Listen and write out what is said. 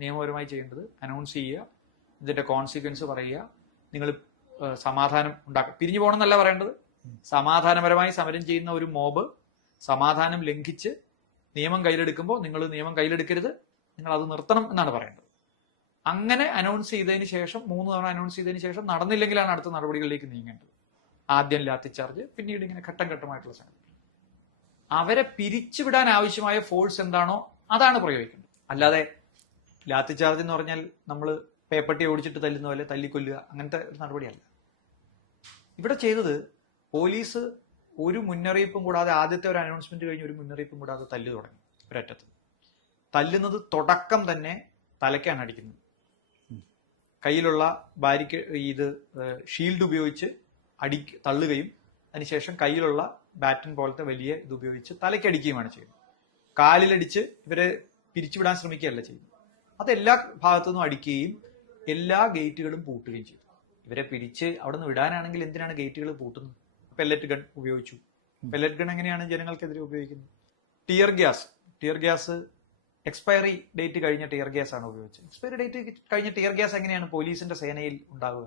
നിയമപരമായി ചെയ്യേണ്ടത് അനൗൺസ് ചെയ്യുക, ഇതിന്റെ കോൺസിക്വൻസ് പറയുക, നിങ്ങൾ സമാധാനം ഉണ്ടാക്കുക. പിരിഞ്ഞു പോകണമെന്നല്ല പറയേണ്ടത്. സമാധാനപരമായി സമരം ചെയ്യുന്ന ഒരു മോബ് സമാധാനം ലംഘിച്ച് നിയമം കയ്യിലെടുക്കുമ്പോൾ നിങ്ങൾ നിയമം കയ്യിലെടുക്കരുത്, നിങ്ങൾ അത് നിർത്തണം എന്നാണ് പറയേണ്ടത്. അങ്ങനെ അനൗൺസ് ചെയ്തതിന് ശേഷം 3 തവണ അനൗൺസ് ചെയ്തതിന് ശേഷം നടന്നില്ലെങ്കിലാണ് അടുത്ത നടപടികളിലേക്ക് നീങ്ങേണ്ടത്. ആദ്യം ലാത്തിച്ചാർജ്, പിന്നീട് ഇങ്ങനെ ഘട്ടം ഘട്ടമായിട്ടുള്ള സംഗതി. അവരെ പിരിച്ചുവിടാൻ ആവശ്യമായ ഫോഴ്സ് എന്താണോ അതാണ് പ്രയോഗിക്കേണ്ടത്. അല്ലാതെ ലാത്തിച്ചാർജ് എന്ന് പറഞ്ഞാൽ നമ്മൾ പേപ്പട്ടി ഓടിച്ചിട്ട് തല്ലുന്ന പോലെ തല്ലിക്കൊല്ലുക, അങ്ങനത്തെ ഒരു നടപടിയല്ല. ഇവിടെ ചെയ്തത് പോലീസ് ഒരു മുന്നറിയിപ്പും കൂടാതെ, ആദ്യത്തെ ഒരു അനൗൺസ്മെന്റ് കഴിഞ്ഞ് ഒരു മുന്നറിയിപ്പും കൂടാതെ തല്ലു തുടങ്ങി. ഒരറ്റത്ത് തല്ലുന്നത് തുടക്കം തന്നെ തലയ്ക്കാണ് അടിക്കുന്നത്. കയ്യിലുള്ള ഷീൽഡ് ഉപയോഗിച്ച് തള്ളുകയും അതിനുശേഷം കയ്യിലുള്ള ബാറ്റൻ പോലത്തെ വലിയ ഇത് ഉപയോഗിച്ച് തലയ്ക്കടിക്കുകയുമാണ് ചെയ്യുന്നത്. കാലിലടിച്ച് ഇവരെ പിരിച്ചുവിടാൻ ശ്രമിക്കുകയല്ല ചെയ്യുന്നത്. അതെല്ലാ ഭാഗത്തുനിന്നും അടിക്കുകയും എല്ലാ ഗേറ്റുകളും പൂട്ടുകയും ചെയ്തു. ഇവരെ പിരിച്ച് അവിടെ നിന്ന് വിടാനാണെങ്കിൽ എന്തിനാണ് ഗേറ്റുകൾ പൂട്ടുന്നത്? പെല്ലറ്റ് ഗൺ ഉപയോഗിച്ചു. പെല്ലറ്റ് ഗൺ എങ്ങനെയാണ് ജനങ്ങൾക്കെതിരെ ഉപയോഗിക്കുന്നത്? ടിയർ ഗ്യാസ് എക്സ്പയറി ഡേറ്റ് കഴിഞ്ഞ ടിയർ ഗ്യാസ് ആണ് ഉപയോഗിച്ചത്. എക്സ്പയറി ഡേറ്റ് കഴിഞ്ഞ ടിയർ ഗ്യാസ് എങ്ങനെയാണ് പോലീസിന്റെ സേനയിൽ ഉണ്ടാവുക?